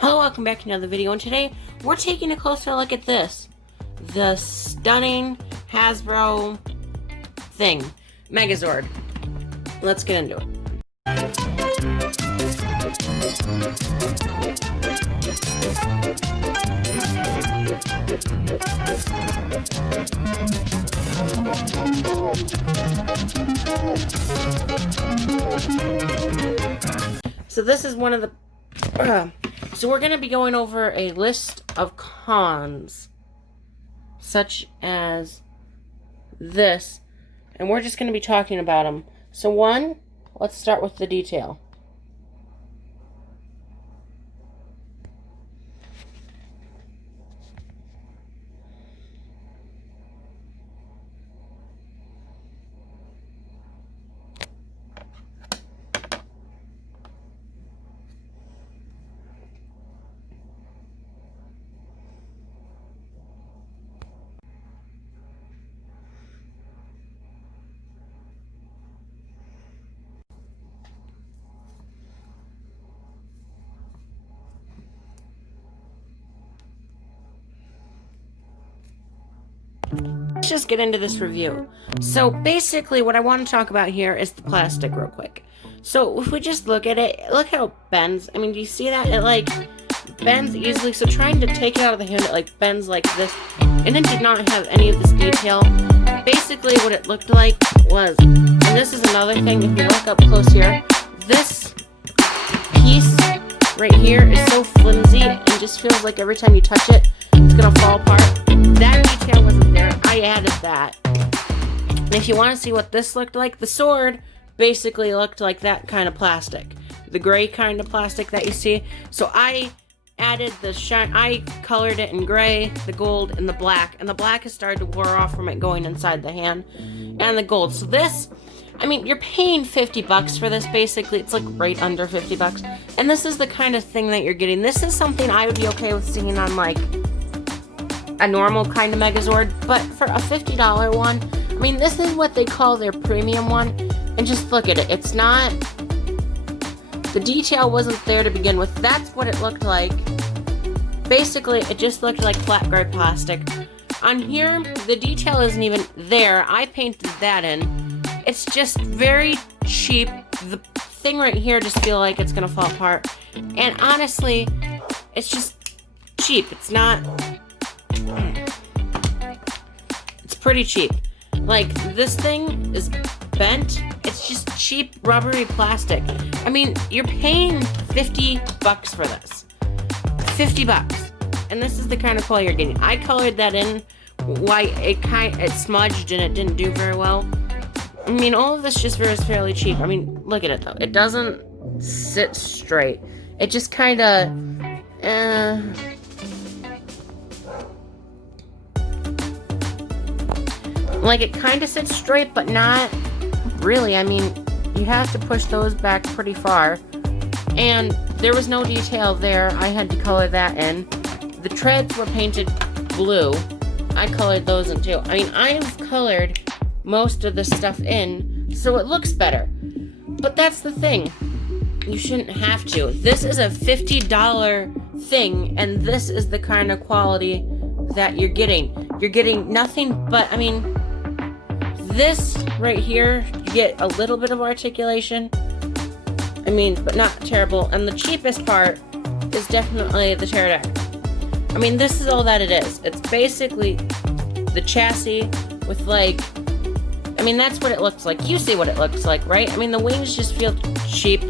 Hello, welcome back to another video, and today we're taking a closer look at this. The stunning Hasbro thing, Megazord. Let's get into it. So this is one of the... So we're going to be going over a list of cons, such as this, and we're just going to be talking about them. So one, let's start with the detail. Let's just get into this review. So basically what I want to talk about here is the plastic real quick. So if we just look at it, look how it bends. I mean, do you see that? It like bends easily. So trying to take it out of the hand, it like bends like this. And it did not have any of this detail. Basically what it looked like was, and this is another thing, if you look up close here, this piece right here is so flimsy and just feels like every time you touch it, it's gonna fall apart. That detail wasn't there. I added that. And if you want to see what this looked like, the sword basically looked like that kind of plastic. The gray kind of plastic that you see. So I added the shine. I colored it in gray, the gold, and the black. And the black has started to wear off from it going inside the hand. And the gold. So this, I mean, you're paying $50 for this, basically. It's like right under $50. And this is the kind of thing that you're getting. This is something I would be okay with seeing on, like, a normal kind of Megazord. But for a $50 one, I mean, this is what they call their premium one. And just look at it. It's not... The detail wasn't there to begin with. That's what it looked like. Basically, it just looked like flat gray plastic. On here, the detail isn't even there. I painted that in. It's just very cheap. The thing right here just feel like it's gonna fall apart. And honestly, it's just cheap. It's not... It's pretty cheap. Like, this thing is bent. It's just cheap rubbery plastic. I mean, you're paying $50 for this. $50. And this is the kind of color you're getting. I colored that in white. It smudged and it didn't do very well. I mean, all of this just was fairly cheap. I mean, look at it though. It doesn't sit straight. It just kind of... Like, it kind of sits straight, but not really. I mean, you have to push those back pretty far. And there was no detail there. I had to color that in. The treads were painted blue. I colored those in too. I mean, I've colored most of the stuff in, so it looks better. But that's the thing. You shouldn't have to. This is a $50 thing, and this is the kind of quality that you're getting. You're getting nothing but, I mean... This right here, you get a little bit of articulation. I mean, but not terrible. And the cheapest part is definitely the pterodactyl. I mean, this is all that it is. It's basically the chassis with, like... I mean, that's what it looks like. You see what it looks like, right? I mean, the wings just feel cheap.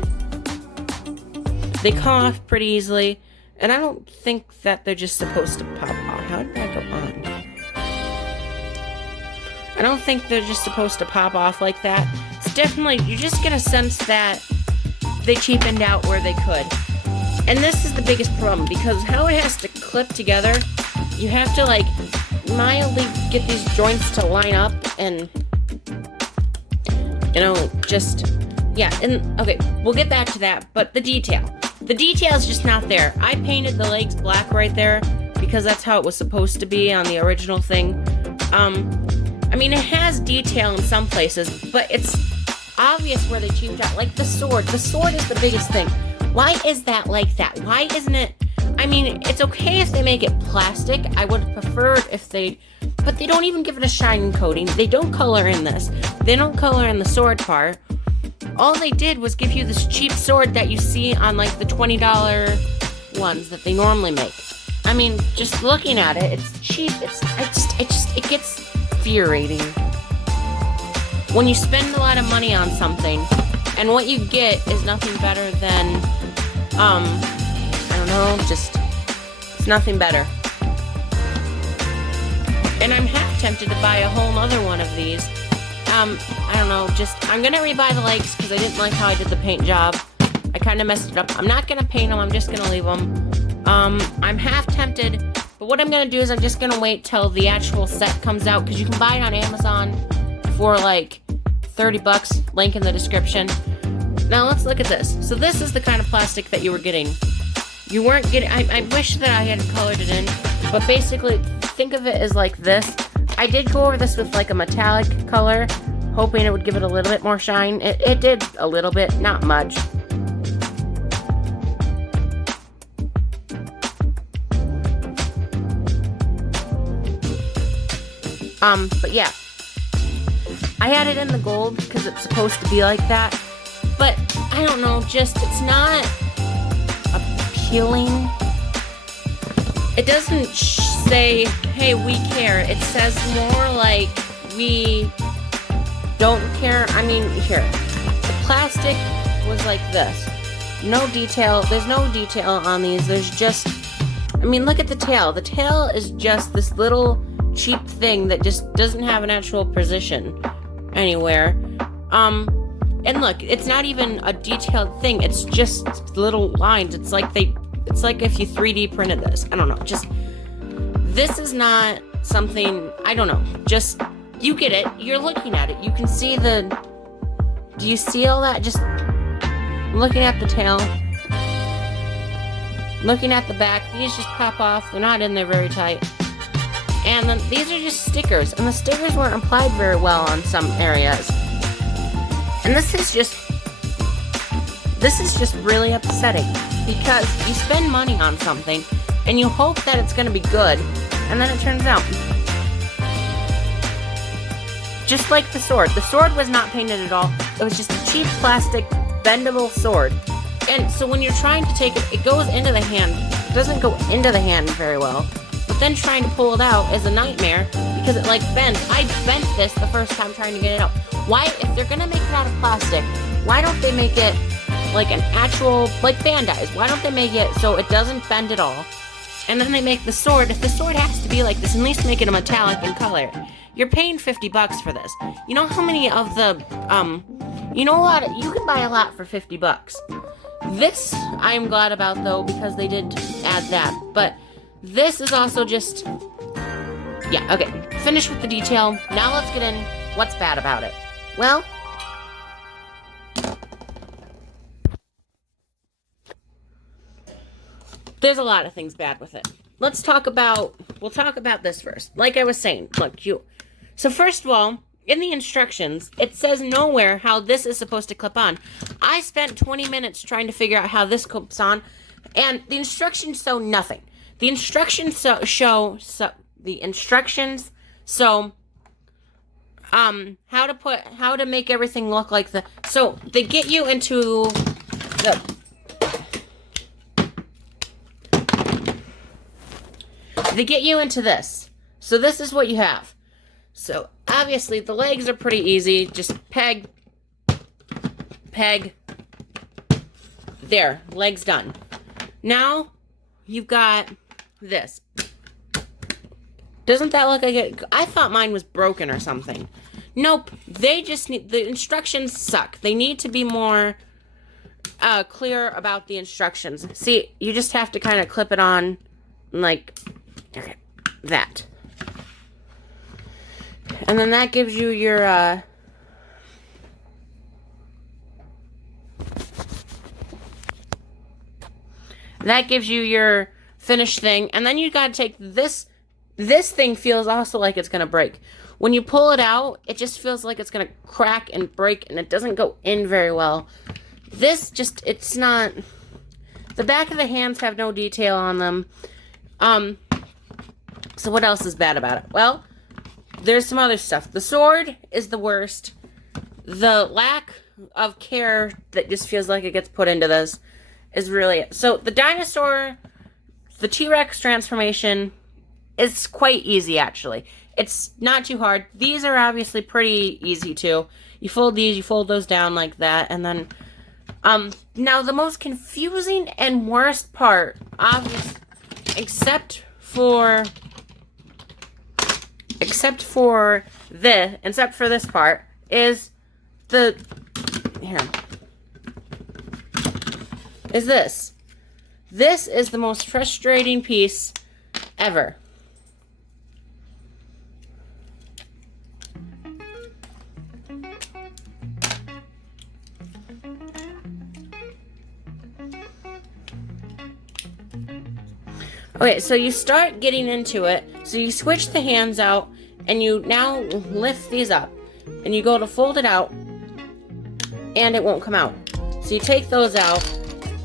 They come off pretty easily. And I don't think that they're just supposed to pop off. How did that go on? I don't think they're just supposed to pop off like that. It's definitely, you just get a sense that they cheapened out where they could. And this is the biggest problem, because how it has to clip together, you have to, like, mildly get these joints to line up and, you know, just, yeah. And, okay, we'll get back to that, but the detail. The detail is just not there. I painted the legs black right there, because that's how it was supposed to be on the original thing. I mean, it has detail in some places, but it's obvious where they cheaped out. Like the sword. The sword is the biggest thing. Why is that like that? Why isn't it I mean, it's okay if they make it plastic. I would have preferred if they... But they don't even give it a shine coating. They don't color in this. They don't color in the sword part. All they did was give you this cheap sword that you see on, like, the $20 ones that they normally make. I mean, just looking at it, it's cheap. It gets infuriating. When you spend a lot of money on something, and what you get is nothing better than, I don't know, just, it's nothing better. And I'm half tempted to buy a whole other one of these. I don't know, I'm gonna rebuy the legs because I didn't like how I did the paint job. I kind of messed it up. I'm not gonna paint them, I'm just gonna leave them. I'm half tempted, but what I'm gonna do is I'm just gonna wait till the actual set comes out, because you can buy it on Amazon for like $30, link in the description. Now let's look at this. So this is the kind of plastic that you were getting. You weren't getting, I wish that I had colored it in, but basically think of it as like this. I did go over this with like a metallic color, hoping it would give it a little bit more shine. It did a little bit, not much. But yeah. I had it in the gold because it's supposed to be like that. But, I don't know, it's not appealing. It doesn't say, hey, we care. It says more like, we don't care. I mean, here. The plastic was like this. No detail. There's no detail on these. There's just, I mean, look at the tail. The tail is just this little cheap thing that just doesn't have an actual position anywhere. And look, it's not even a detailed thing. It's just little lines. It's like if you 3D printed this. I don't know. This is not something, I don't know. You get it. You're looking at it. You can see do you see all that? Just looking at the tail. Looking at the back. These just pop off. They're not in there very tight. And then these are just stickers. And the stickers weren't applied very well on some areas. And this is just really upsetting, because you spend money on something and you hope that it's going to be good, and then it turns out just like the sword. The sword was not painted at all. It was just a cheap plastic bendable sword. And so when you're trying to take it, it goes into the hand. It doesn't go into the hand very well. But then trying to pull it out is a nightmare, because it like bends. I bent this the first time trying to get it out. Why, if they're gonna make it out of plastic, why don't they make it like an actual, like Bandai's? Why don't they make it so it doesn't bend at all? And then they make the sword. If the sword has to be like this, at least make it a metallic in color. You're paying $50 for this. You know how many of the, you can buy a lot for $50. This, I'm glad about though, because they did add that. But this is also just, yeah, okay. Finish with the detail. Now let's get in what's bad about it. Well, there's a lot of things bad with it. We'll talk about this first. Like I was saying, look, so first of all, in the instructions, it says nowhere how this is supposed to clip on. I spent 20 minutes trying to figure out how this clips on, and the instructions show nothing. The instructions show how to make everything look like so they get you into this. So this is what you have. So obviously the legs are pretty easy. Just peg. There, legs done. Now you've got this. Doesn't that look like it? I thought mine was broken or something. Nope. They just need, the instructions suck. They need to be more clear about the instructions. See, you just have to kind of clip it on like, okay, that. And then that gives you your, finished thing. And then you gotta take this. This thing feels also like it's gonna break. When you pull it out, it just feels like it's gonna crack and break, and it doesn't go in very well. The The back of the hands have no detail on them. So what else is bad about it? Well, there's some other stuff. The sword is the worst. The lack of care that just feels like it gets put into this is really it. So the dinosaur, the T-Rex transformation is quite easy, actually. It's not too hard. These are obviously pretty easy too. You fold these, you fold those down like that, and then now the most confusing and worst part, obviously, except for this part, is this. This is the most frustrating piece ever. Okay, so you start getting into it. So you switch the hands out, and you now lift these up. And you go to fold it out, and it won't come out. So you take those out,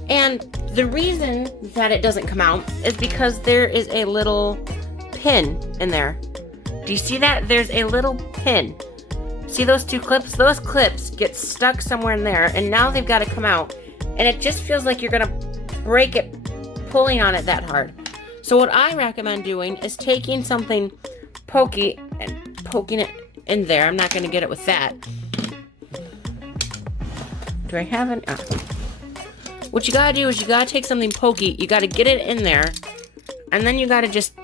and the reason that it doesn't come out is because there is a little pin in there. Do you see that? There's a little pin. See those two clips? Those clips get stuck somewhere in there, and now they've got to come out. And it just feels like you're going to break it pulling on it that hard. So what I recommend doing is taking something pokey and poking it in there. I'm not going to get it with that. Do I have an... What you got to do is you got to take something pokey. You got to get it in there. And then you got to just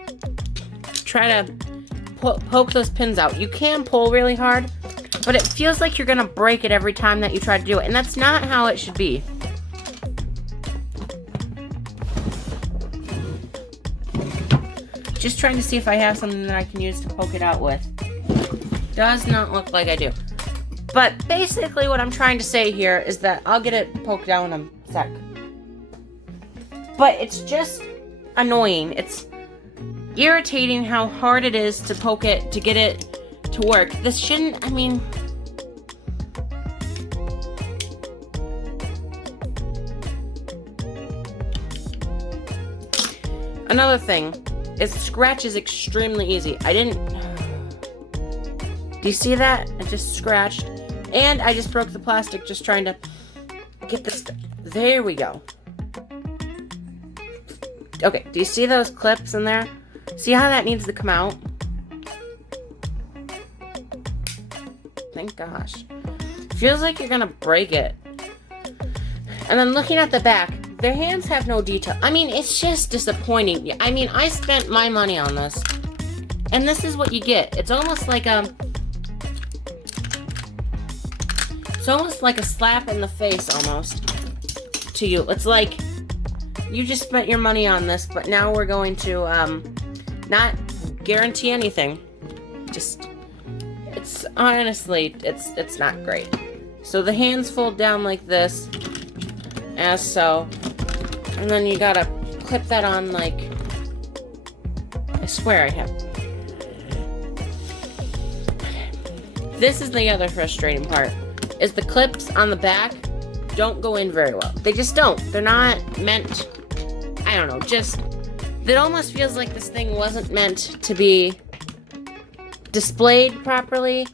try to poke those pins out. You can pull really hard, but it feels like you're going to break it every time that you try to do it. And that's not how it should be. Just trying to see if I have something that I can use to poke it out with. Does not look like I do. But basically what I'm trying to say here is that I'll get it poked out in a sec. But it's just annoying. It's irritating how hard it is to poke it, to get it to work. This shouldn't, I mean... Another thing. Scratch is extremely easy. Do you see that? I just scratched. And I just broke the plastic just trying to get this. There we go. Okay, do you see those clips in there? See how that needs to come out? Thank gosh. Feels like you're gonna break it. And then looking at the back, their hands have no detail. I mean, it's just disappointing. I mean, I spent my money on this. And this is what you get. It's almost like a slap in the face almost to you. It's like you just spent your money on this, but now we're going to not guarantee anything. Just it's honestly it's not great. So the hands fold down like this, as so. And then you gotta clip that on like, I swear I have. This is the other frustrating part, is the clips on the back don't go in very well. They just don't. They're not meant, I don't know, just, it almost feels like this thing wasn't meant to be displayed properly.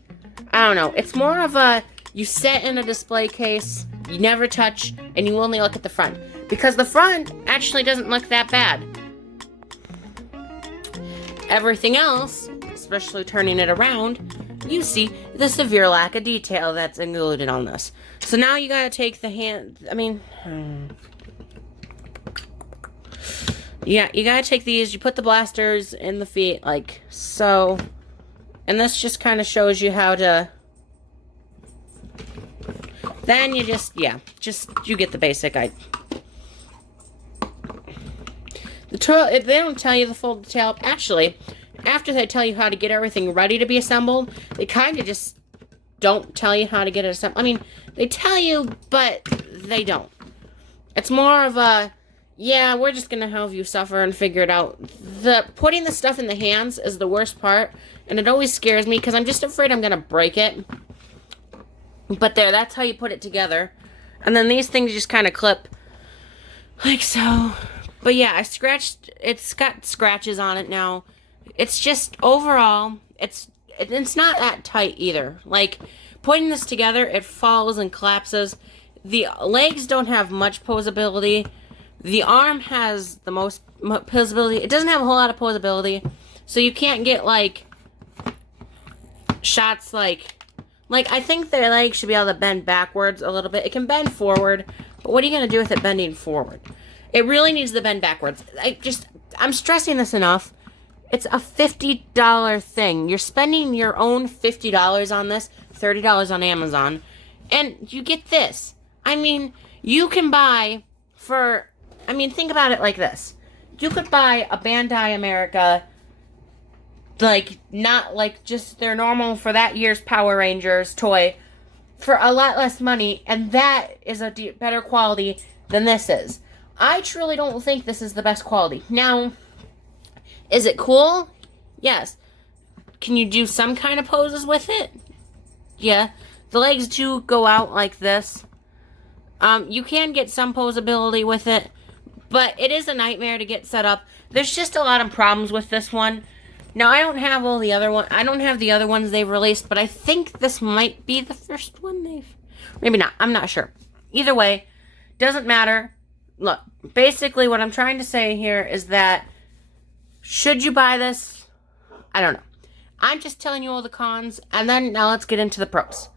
I don't know. It's more of a, you set in a display case, you never touch, and you only look at the front. Because the front actually doesn't look that bad. Everything else, especially turning it around, you see the severe lack of detail that's included on this. So now you gotta take the hand, yeah, you gotta take these, you put the blasters in the feet, like so. And this just kind of shows you how to, then you just, yeah, you get the basic idea. They don't tell you the full detail. Actually, after they tell you how to get everything ready to be assembled, they kind of just don't tell you how to get it assembled. I mean, they tell you, but they don't. It's more of a, yeah, we're just going to have you suffer and figure it out. Putting the stuff in the hands is the worst part, and it always scares me because I'm just afraid I'm going to break it. But that's how you put it together. And then these things just kind of clip Like so. But yeah, it's got scratches on it now. It's just overall, it's not that tight either. Like putting this together, it falls and collapses. The legs don't have much posability. The arm has the most posability. It doesn't have a whole lot of posability, so you can't get like shots like I think their legs should be able to bend backwards a little bit. It can bend forward, but what are you gonna do with it bending forward? It really needs to bend backwards. I'm stressing this enough. It's a $50 thing. You're spending your own $50 on this, $30 on Amazon, and you get this. I mean, you can buy for, I mean, think about it like this. You could buy a Bandai America, like, not like just their normal for that year's Power Rangers toy for a lot less money, and that is a better quality than this is. I truly don't think this is the best quality. Now, is it cool? Yes. Can you do some kind of poses with it? Yeah. The legs do go out like this. You can get some posability with it, but it is a nightmare to get set up. There's just a lot of problems with this one. Now, I don't have all the other one. I don't have the other ones they've released, but I think this might be the first one they've... Maybe not. I'm not sure. Either way, doesn't matter. Look, basically what I'm trying to say here is that should you buy this? I don't know. I'm just telling you all the cons, and then now let's get into the pros.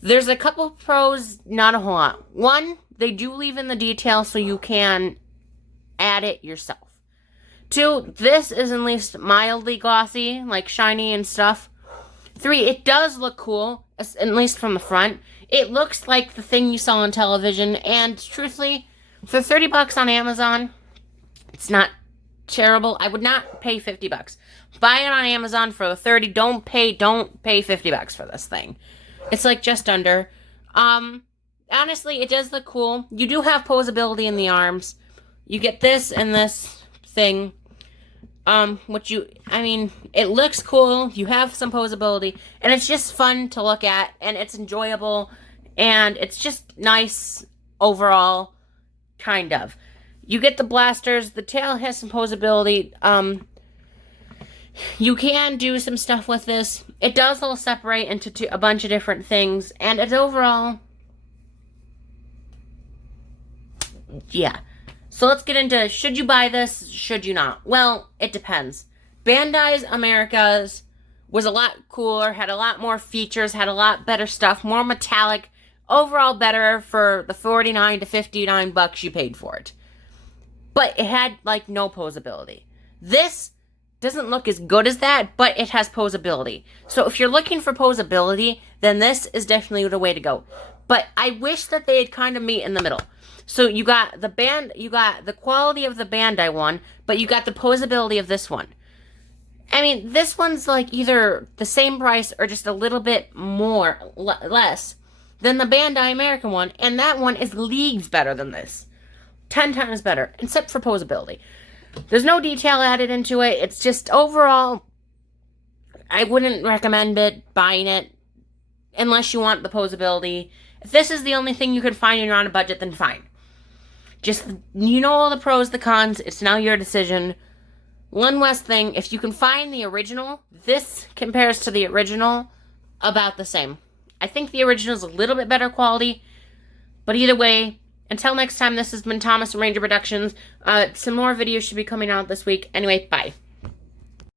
There's a couple pros, not a whole lot. One, they do leave in the details so you can add it yourself. Two, this is at least mildly glossy, like shiny and stuff. Three, it does look cool, at least from the front. It looks like the thing you saw on television, and truthfully, for $30 on Amazon, it's not terrible. I would not pay $50. Buy it on Amazon for the 30. Don't pay $50 for this thing. It's like just under. Honestly, it does look cool. You do have posability in the arms. You get this and this thing. It looks cool. You have some posability, and it's just fun to look at, and it's enjoyable, and it's just nice overall. Kind of. You get the blasters. The tail has some posability. You can do some stuff with this. It does all separate into a bunch of different things. And it's overall... Yeah. So let's get into, should you buy this? Should you not? Well, it depends. Bandai's America's was a lot cooler, had a lot more features, had a lot better stuff, more metallic. Overall better for the $49 to $59 you paid for it. But it had, like, no posability. This doesn't look as good as that, but it has posability. So if you're looking for posability, then this is definitely the way to go. But I wish that they'd kind of meet in the middle. So you got the quality of the Bandai one, but you got the posability of this one. I mean, this one's like either the same price or just a little bit more, less than the Bandai American one, and that one is leagues better than this. 10 times better, except for posability. There's no detail added into it. It's just overall, I wouldn't recommend buying it, unless you want the posability. If this is the only thing you could find and you're on a budget, then fine. Just, you know all the pros, the cons, it's now your decision. One last thing, if you can find the original, this compares to the original about the same. I think the original is a little bit better quality, but either way, until next time, this has been Thomas from Ranger Productions. Some more videos should be coming out this week. Anyway, bye.